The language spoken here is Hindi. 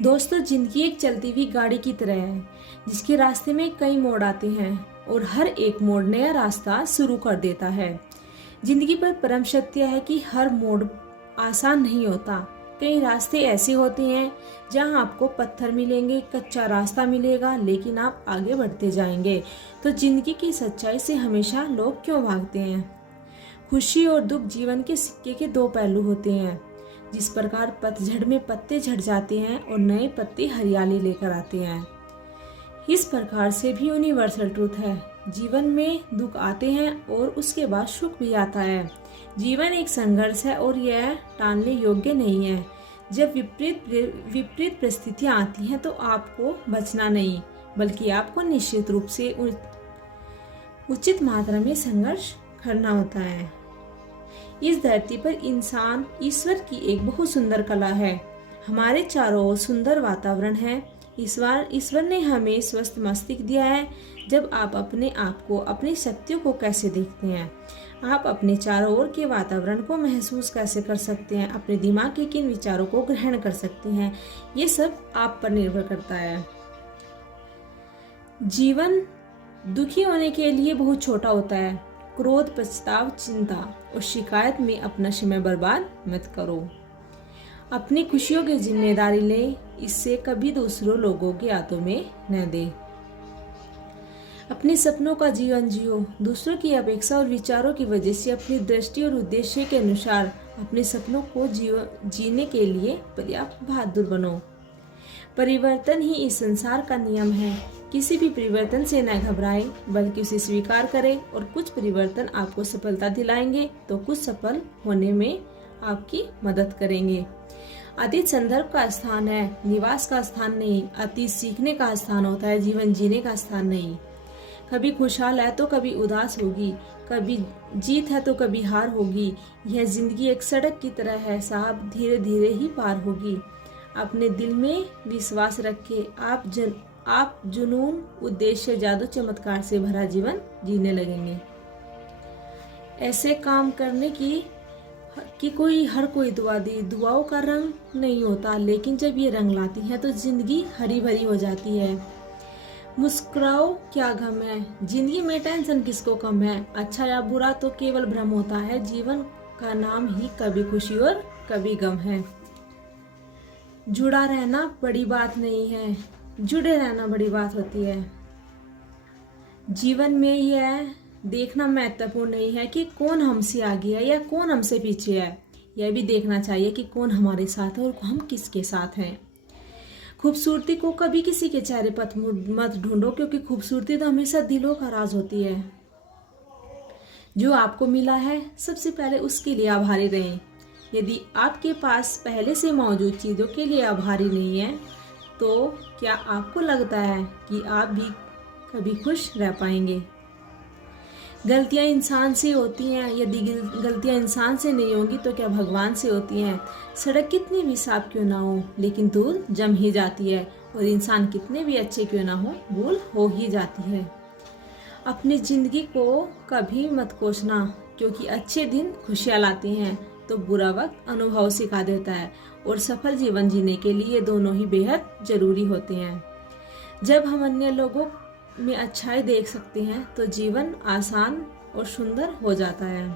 दोस्तों, जिंदगी एक चलती हुई गाड़ी की तरह है जिसके रास्ते में कई मोड़ आते हैं और हर एक मोड़ नया रास्ता शुरू कर देता है। जिंदगी पर परम सत्य है कि हर मोड़ आसान नहीं होता। कई रास्ते ऐसे होते हैं जहां आपको पत्थर मिलेंगे, कच्चा रास्ता मिलेगा, लेकिन आप आगे बढ़ते जाएंगे। तो जिंदगी की सच्चाई से हमेशा लोग क्यों भागते हैं? खुशी और दुख जीवन के सिक्के के दो पहलू होते हैं। जिस प्रकार पतझड़ में पत्ते झड़ जाते हैं और नए पत्ते हरियाली लेकर आते हैं, इस प्रकार से भी यूनिवर्सल ट्रूथ है। जीवन में दुख आते हैं और उसके बाद सुख भी आता है। जीवन एक संघर्ष है और यह टालने योग्य नहीं है। जब विपरीत परिस्थितियां आती हैं तो आपको बचना नहीं, बल्कि आपको निश्चित रूप से उचित मात्रा में संघर्ष करना होता है। इस धरती पर इंसान ईश्वर की एक बहुत सुंदर कला है। हमारे चारों ओर सुंदर वातावरण है। ईश्वर ने हमें स्वस्थ मस्तिष्क दिया है। जब आप अपने आप को, अपनी शक्तियों को कैसे देखते हैं? आप अपने चारों ओर के वातावरण को महसूस कैसे कर सकते हैं? अपने दिमाग के किन विचारों को ग्रहण कर सकते हैं? ये सब आप पर निर्भर करता है। जीवन दुखी होने के लिए बहुत छोटा होता है। क्रोध, पछताव, चिंता और शिकायत में अपना समय बर्बाद मत करो। अपनी खुशियों की जिम्मेदारी ले, इससे कभी दूसरों लोगों के हाथों में न दे। अपने सपनों का जीवन जियो। दूसरों की अपेक्षा और विचारों की वजह से अपनी दृष्टि और उद्देश्य के अनुसार अपने सपनों को जीने के लिए पर्याप्त बहादुर बनो। परिवर्तन ही इस संसार का नियम है। किसी भी परिवर्तन से न घबराए, बल्कि उसे स्वीकार करें। और कुछ परिवर्तन आपको सफलता दिलाएंगे तो कुछ सफल होने में आपकी मदद करेंगे। अतीत संदर्भ का स्थान है, निवास का स्थान नहीं। अतीत सीखने का स्थान होता है, जीवन जीने का स्थान नहीं। कभी खुशहाल है तो कभी उदास होगी, कभी जीत है तो कभी हार होगी। यह जिंदगी एक सड़क की तरह है साहब, धीरे धीरे ही पार होगी। अपने दिल में विश्वास रखे, आप जुनून, उद्देश्य, जादू, चमत्कार से भरा जीवन जीने लगेंगे। ऐसे काम करने की हर कोई दुआ दी। दुआओं का रंग नहीं होता, लेकिन जब ये रंग लाती है तो जिंदगी हरी भरी हो जाती है। मुस्कुराओ, क्या गम है? जिंदगी में टेंशन किसको कम है? अच्छा या बुरा तो केवल भ्रम होता है। जीवन का नाम ही कभी खुशी और कभी गम है। जुड़ा रहना बड़ी बात नहीं है, जुड़े रहना बड़ी बात होती है। जीवन में यह देखना महत्वपूर्ण नहीं है कि कौन हमसे आगे है या कौन हमसे पीछे है। यह भी देखना चाहिए कि कौन हमारे साथ है और हम किसके साथ हैं। खूबसूरती को कभी किसी के चेहरे पर मत ढूंढो, क्योंकि खूबसूरती तो हमेशा दिलों का राज होती है। जो आपको मिला है, सबसे पहले उसके लिए आभारी रहें। यदि आपके पास पहले से मौजूद चीज़ों के लिए आभारी नहीं है, तो क्या आपको लगता है कि आप भी कभी खुश रह पाएंगे? गलतियां इंसान से होती हैं। यदि गलतियां इंसान से नहीं होंगी तो क्या भगवान से होती हैं? सड़क कितनी भी साफ क्यों ना हो, लेकिन धूल जम ही जाती है। और इंसान कितने भी अच्छे क्यों ना हो, भूल हो ही जाती है। अपनी जिंदगी को कभी मत कोसना, क्योंकि अच्छे दिन खुशियाँ लाती हैं तो बुरा वक्त अनुभव सिखा देता है। और सफल जीवन जीने के लिए दोनों ही बेहद जरूरी होते हैं। जब हम अन्य लोगों में अच्छाई देख सकते हैं तो जीवन आसान और सुंदर हो जाता है।